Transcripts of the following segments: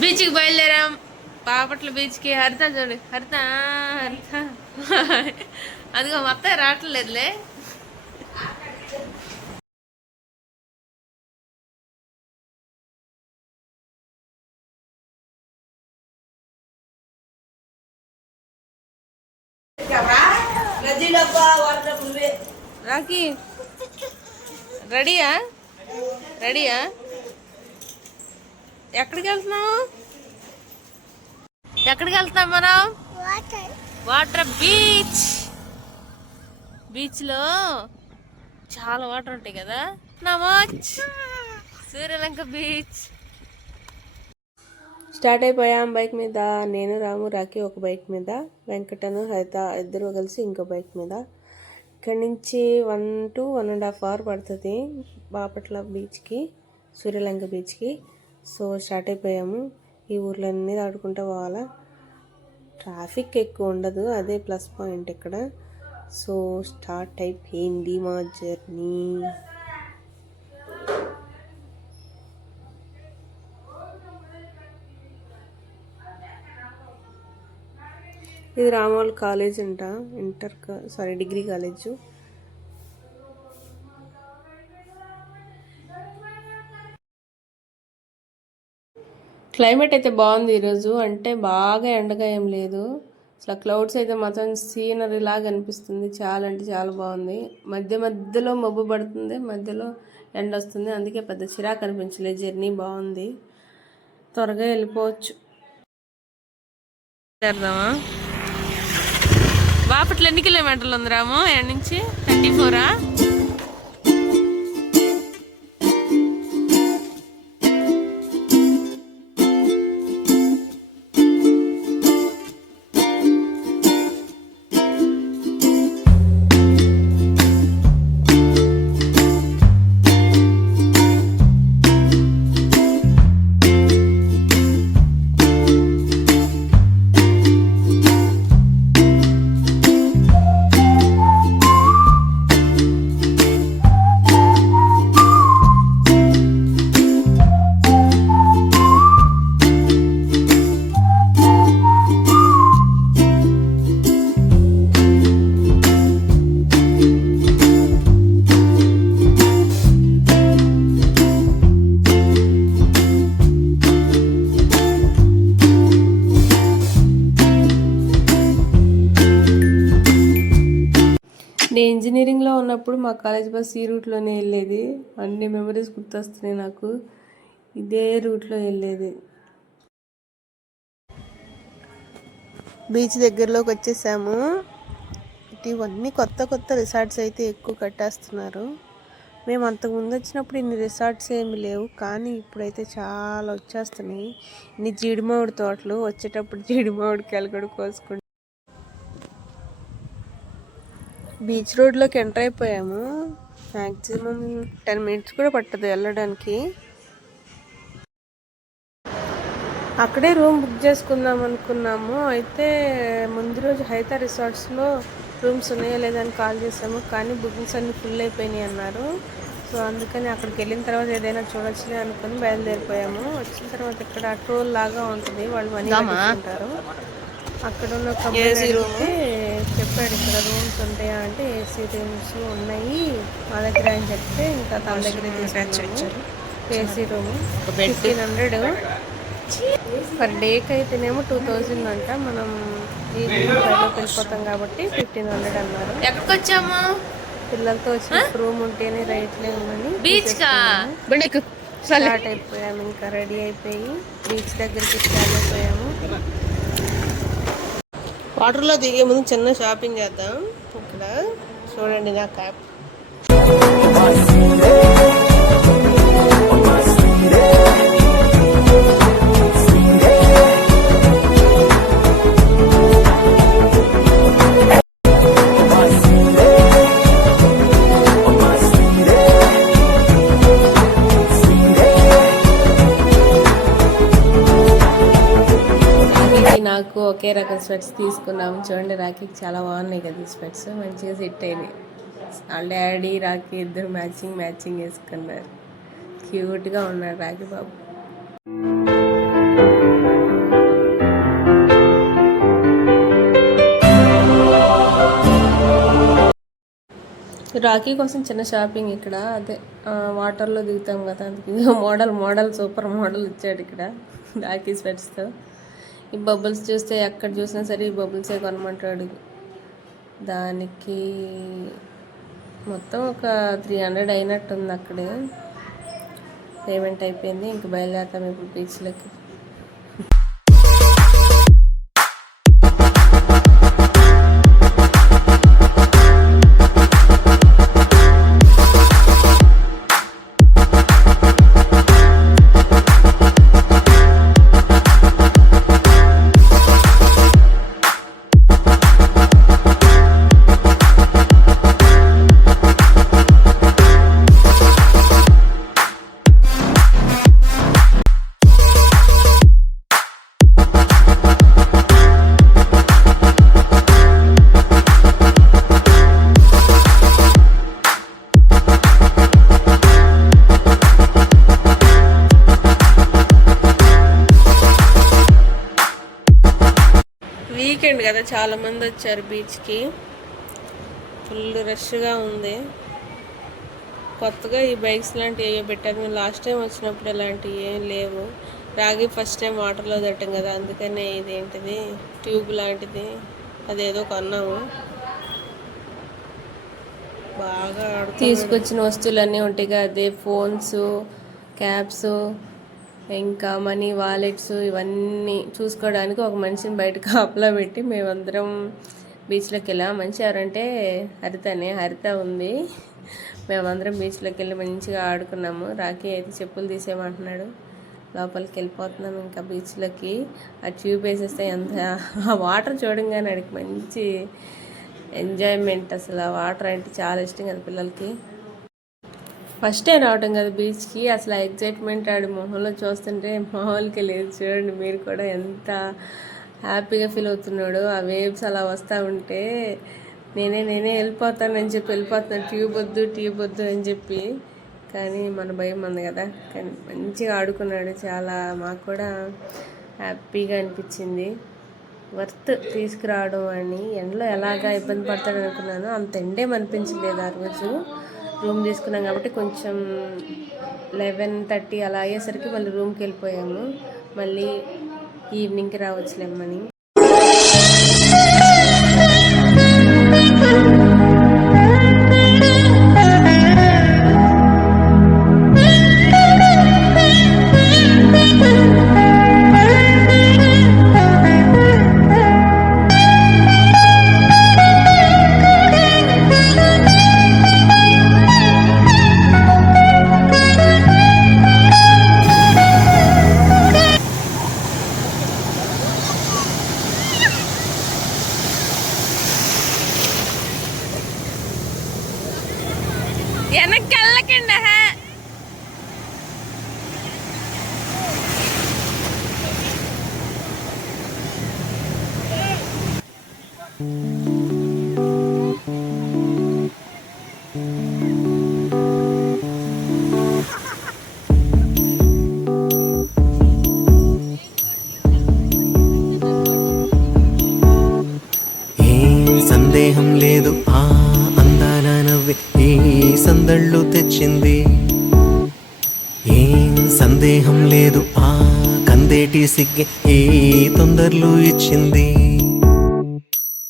బీచ్కి బయలుదేరాం. బాపట్ల బీచ్కి. హరిత చూడు, హరిత హరిత అదిగో మొత్తం రావట్లేదులే. రాకీ రెడీయా? రెడీయా? ఎక్కడికి వెళ్తున్నావు? ఎక్కడికి వెళ్తున్నాం మనం? Water beach. బీచ్లో చాలా వాటర్ ఉంటాయి కదా. నమోచ్ సూర్యలంక బీచ్. స్టార్ట్ అయిపోయాం బైక్ మీద. నేను, రాము, రాకి ఒక బైక్ మీద, వెంకటను, హరిత ఇద్దరు కలిసి ఇంకో బైక్ మీద. ఇక్కడి నుంచి 1 to 1.5 hours పడుతుంది బాపట్ల బీచ్కి, సూర్యలంక బీచ్కి. సో స్టార్ట్ అయిపోయాము. ఈ ఊర్లన్నీ దాటుకుంటూ పోవాలా. ట్రాఫిక్ ఎక్కువ ఉండదు, అదే ప్లస్ పాయింట్ ఇక్కడ. సో స్టార్ట్ అయిపోయింది మా జర్నీ. ఇది రామోల్ కాలేజ్ అంట, డిగ్రీ కాలేజు. క్లైమేట్ అయితే బాగుంది ఈరోజు. అంటే బాగా ఎండగా ఏం లేదు. అసలు క్లౌడ్స్ అయితే మాత్రం సీనరీ లాగా అనిపిస్తుంది. చాలా అంటే చాలా బాగుంది. మధ్యలో మబ్బు పడుతుంది, మధ్యలో ఎండ వస్తుంది. అందుకే పెద్ద చిరాకు అనిపించలేదు. జర్నీ బాగుంది, త్వరగా వెళ్ళిపోవచ్చు. చేద్దామా? బాపట్ల ఎన్ని కిలోమీటర్లు ఉంది రాము? ఎక్కడి నుంచి? 34ఆ? నేను ఇంజనీరింగ్లో ఉన్నప్పుడు మా కాలేజ్ బస్ ఈ రూట్లోనే వెళ్ళేది. అన్ని మెమరీస్ గుర్తొస్తున్నాయి నాకు. ఇదే రూట్లో వెళ్ళేది. బీచ్ దగ్గరలోకి వచ్చేసాము. ఇవన్నీ కొత్త రిసార్ట్స్ అయితే ఎక్కువ కట్టేస్తున్నారు. మేము అంతకుముందు వచ్చినప్పుడు ఇన్ని రిసార్ట్స్ ఏమి లేవు, కానీ ఇప్పుడైతే చాలా వచ్చేస్తున్నాయి. ఇన్ని జీడిమామిడి తోటలు. వచ్చేటప్పుడు జీడిమామిడికాయలు కూడా కోసుకుంటాం. బీచ్ రోడ్లోకి ఎంటర్ అయిపోయాము. మ్యాక్సిమం 10 minutes కూడా పట్టదు వెళ్ళడానికి. అక్కడే రూమ్ బుక్ చేసుకుందాం అనుకున్నాము. అయితే ముందు రోజు హైతా రిసార్ట్స్లో రూమ్స్ ఉన్నాయో లేదని కాల్ చేసాము, కానీ బుకింగ్స్ అన్నీ ఫుల్ అయిపోయినాయి అన్నారు. సో అందుకని అక్కడికి వెళ్ళిన తర్వాత ఏదైనా చూడొచ్చులే అనుకుని బయలుదేరిపోయాము. వచ్చిన తర్వాత ఇక్కడ టోల్ లాగా ఉంటుంది, వాళ్ళు మనీ తీసుకుంటారు. అక్కడ ఉన్న కంపెనీ చెప్పాడు ఇక్కడ రూమ్స్ ఉంటాయా అంటే ఏసీ రూమ్స్ ఉన్నాయి మా దగ్గర అని చెప్తే ఇంకా తన దగ్గర తీసుకొచ్చారు. ఏసీ రూమ్ 1500 పర్ డేకి అయితేనేమో 2000 అంట. మనం ఈ రూమ్లోకి వెళ్ళిపోతాం కాబట్టి 1500 అన్నారు. ఎక్కడికి వచ్చాము? పిల్లలతో వచ్చిన రూమ్ ఉంటేనే రైట్లే ఉందని స్టార్ట్ అయిపోయాము. ఇంకా రెడీ అయిపోయి బీచ్ దగ్గరికి స్టార్ట్ అయిపోయాము. వాటర్లో దిగే ముందు చిన్న షాపింగ్ చేద్దాం. ఇక్కడ చూడండి నా క్యాప్. నాకు ఒకే రకం స్వెట్స్ తీసుకున్నాము. చూడండి రాఖీకి చాలా బాగున్నాయి కదా ఈ స్వెట్స్, మంచిగా సెట్ అయినాయి. వాళ్ళ డాడీ రాఖీ ఇద్దరు మ్యాచింగ్ వేసుకున్నారు. క్యూట్గా ఉన్నారు రాఖీ బాబు. రాఖీ కోసం చిన్న షాపింగ్ ఇక్కడ. అదే వాటర్లో దిగుతాం కదా, అందుకు మోడల్ సూపర్ మోడల్ ఇచ్చాడు ఇక్కడ రాఖీ స్వెట్స్తో. ఈ బబుల్స్ చూస్తే ఎక్కడ చూసినా సరే ఈ బబుల్సే కొనమంటాడు. దానికి మొత్తం ఒక 300 అయినట్టుంది. అక్కడే పేమెంట్ అయిపోయింది. ఇంక బయలుదేరుతాం ఇప్పుడు బీచ్లోకి. వీకెండ్ కదా, చాలా మంది వచ్చారు బీచ్కి. ఫుల్ రష్గా ఉంది. కొత్తగా ఈ బైక్స్ లాంటివి ఏవో పెట్టారు. మేము లాస్ట్ టైం వచ్చినప్పుడు ఇలాంటివి ఏం లేవు. రాగి ఫస్ట్ టైం వాటర్లో తట్టాం కదా, అందుకనే ఇదేంటిది ట్యూబ్ లాంటిది అదేదో కొన్నాము. బాగా తీసుకొచ్చిన వస్తువులన్నీ ఉంటాయి కదా, అదే ఫోన్స్, క్యాప్స్, ఇంకా మనీ, వాలెట్స్, ఇవన్నీ చూసుకోవడానికి ఒక మనిషిని బయట కాపలా పెట్టి మేమందరం బీచ్లోకి వెళ్ళాం. మంచి ఎవరంటే హరిత ఉంది. మేమందరం బీచ్లోకి వెళ్ళి మంచిగా ఆడుకున్నాము. రాఖీ అయితే చెప్పులు తీసేయమంటున్నాడు. లోపలికి వెళ్ళిపోతున్నాం ఇంకా బీచ్లోకి. ఆ ట్యూబ్ వేసేస్తే ఎంత ఆ వాటర్ చూడంగానే అడిగి మంచి ఎంజాయ్మెంట్. అసలు ఆ వాటర్ అంటే చాలా ఇష్టం కదా పిల్లలకి. ఫస్ట్ టైం రావటం కదా బీచ్కి, అసలు ఆ ఎగ్జైట్మెంట్ ఆడి మొహంలో చూస్తుంటే మామూలుగా లేదు. చూడండి మీరు కూడా ఎంత హ్యాపీగా ఫీల్ అవుతున్నాడు. ఆ వేవ్స్ అలా వస్తూ ఉంటే నేనే వెళ్ళిపోతానని చెప్పి వెళ్ళిపోతున్నాను, ట్యూబ్ వద్దు అని చెప్పి. కానీ మన భయం ఉంది కదా. కానీ మంచిగా ఆడుకున్నాడు. చాలా మాకు కూడా హ్యాపీగా అనిపించింది. వర్త్ తీసుకురావడం అని. ఎండలో ఎలాగా ఇబ్బంది పడతాడు అనుకున్నాను, అంత ఎండేం అనిపించలేదు ఆ రోజు. రూమ్ తీసుకున్నాం కాబట్టి కొంచెం 11:30 అలా అయ్యేసరికి మళ్ళీ రూమ్కి వెళ్ళిపోయాము. మళ్ళీ ఈవినింగ్కి రావచ్చులేమని. వెనకెళ్ళకండి. సందేహం లేదు ఆ అందాల నవ్వే ఈ సందళ్ళు తెచ్చింది. ఏం సందేహం లేదు ఆ కందేటి సిగ్గే ఈ తొందరలు ఇచ్చింది.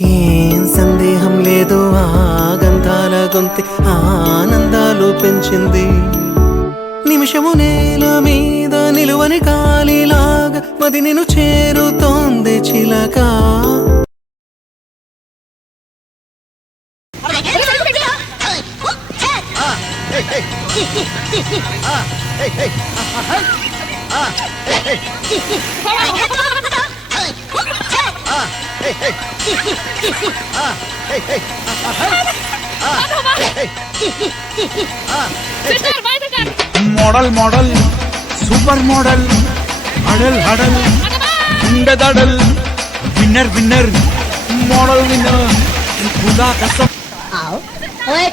ఏం సందేహం లేదు ఆ గంధాల గొంతె ఆనందాలు పెంచింది. నిమిషము నేల మీద నిలువని కాలిలాగా మది నిన్ను చేరుతోంది చిలక. मॉडल मॉडल सुपर मॉडल हडल हडल गुंड दडल विनर विनर मॉडल विनर खुदा कसम.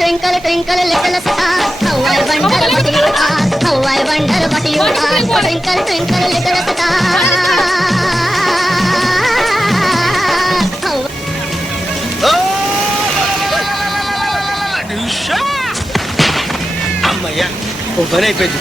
Twinkle twinkle little star, how I wonder what you are, how I wonder what you are. Twinkle, twinkle, little star. అమ్మయ్యా ఓ పని అయిపోయింది.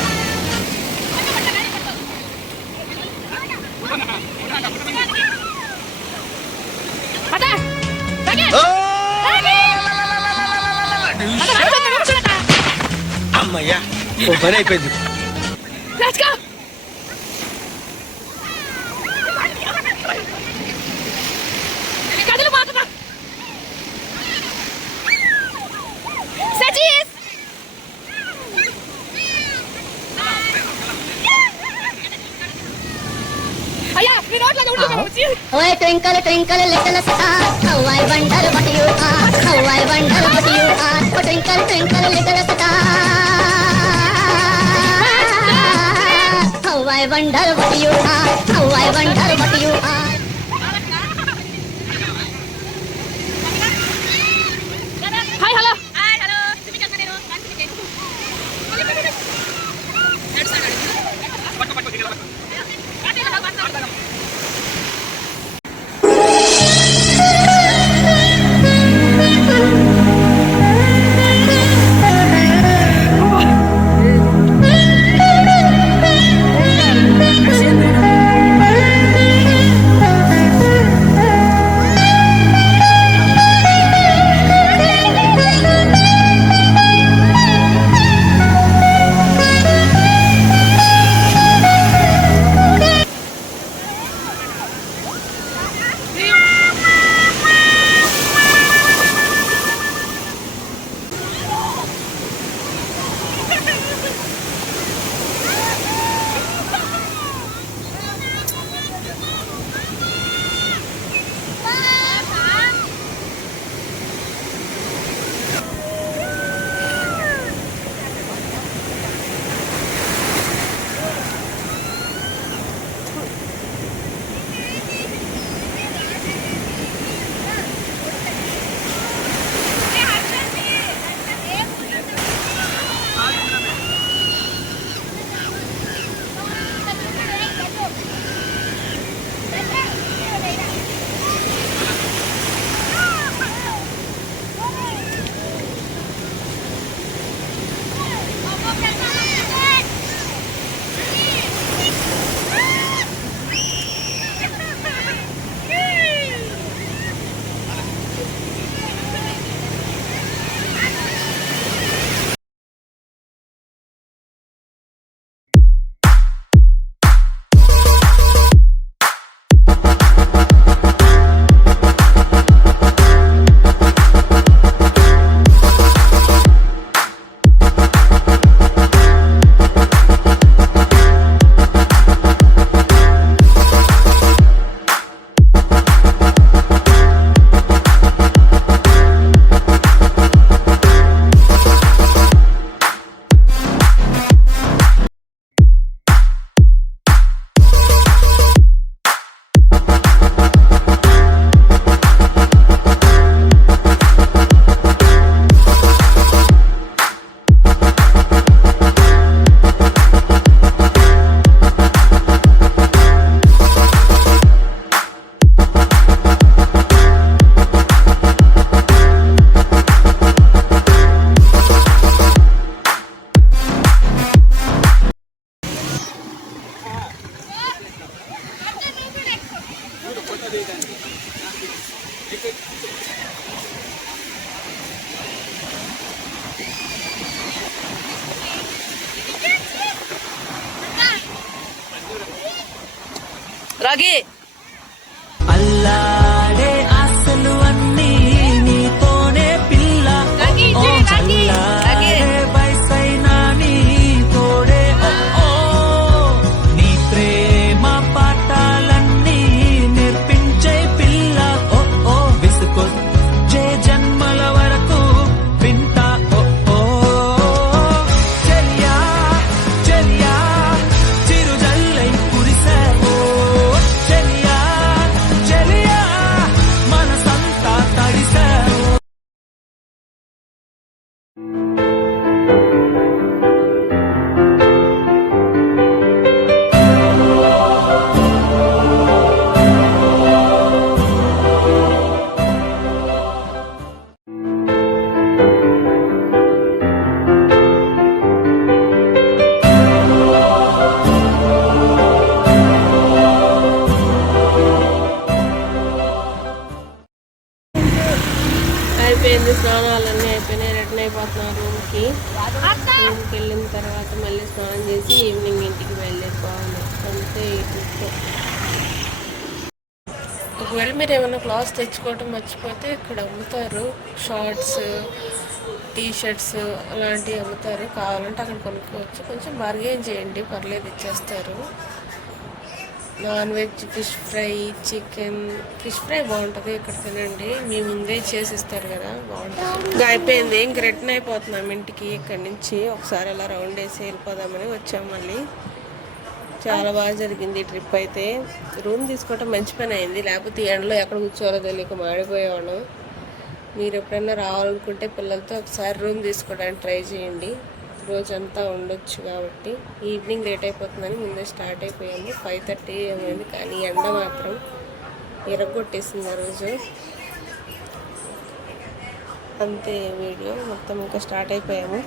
అమ్మయ్యా ఓ పని అయిపోయింది. Oh, twinkle, twinkle, little star. How I wonder what you are. How I wonder what you are. Oh, twinkle, twinkle, little star. How I wonder what you are. How I wonder what you are. Hi hello రాగి అల్లాడే ఆశలు అన్నీ నీతోనే పిల్ల ఓ చల్లారే వయసైనా నీ తోడే ఓ నీ ప్రేమ పాఠాలన్నీ నేర్పించే పిల్ల ఓ విసుకొచ్చే జన్మల వరకు వింటా ఓ చెల్యా చెల్యా చిరుజల్లై కురిసే ఓ చెల్యా స్నానం చేసి ఈవినింగ్ ఇంటికి బయలుదేరిపోవాలి. అంతే ఈ ట్రిప్. ఒకవేళ మీరు ఏమైనా క్లాత్స్ తెచ్చుకోవటం మర్చిపోతే ఇక్కడ అమ్ముతారు. షార్ట్స్, టీ షర్ట్స్ అలాంటివి అమ్ముతారు. కావాలంటే అక్కడ కొనుక్కోవచ్చు. కొంచెం బార్గెన్ చేయండి, పర్లేదు, ఇచ్చేస్తారు. Non veg fish fry, chicken. Fish fry బాగుంటుంది ఇక్కడ, తినండి. మీ ముందే చేసిస్తారు కదా, బాగుంటుంది. ఇంకా అయిపోయింది, ఇంక రిటర్న్ అయిపోతున్నాం ఇంటికి. ఇక్కడి నుంచి ఒకసారి అలా రౌండ్ వేసి వెళ్ళిపోదామని వచ్చాం మళ్ళీ. చాలా బాగా జరిగింది ఈ ట్రిప్ అయితే. రూమ్ తీసుకోవటం మంచి పని అయింది, లేకపోతే ఈ ఎండలో ఎక్కడ కూర్చోవాలో తెలియక మాడిపోయేవాళ్ళం. మీరు ఎప్పుడైనా రావాలనుకుంటే పిల్లలతో ఒకసారి రూమ్ తీసుకోవడానికి ట్రై చేయండి. రోజంతా ఉండొచ్చు కాబట్టి. ఈవినింగ్ లేట్ అయిపోతుందని ముందే స్టార్ట్ అయిపోయాము. 5:30 ఏమైంది, కానీ ఎండ మాత్రం ఎరగొట్టేసింది ఆ రోజు. అంతే వీడియో మొత్తం. ఇంకా స్టార్ట్ అయిపోయాము.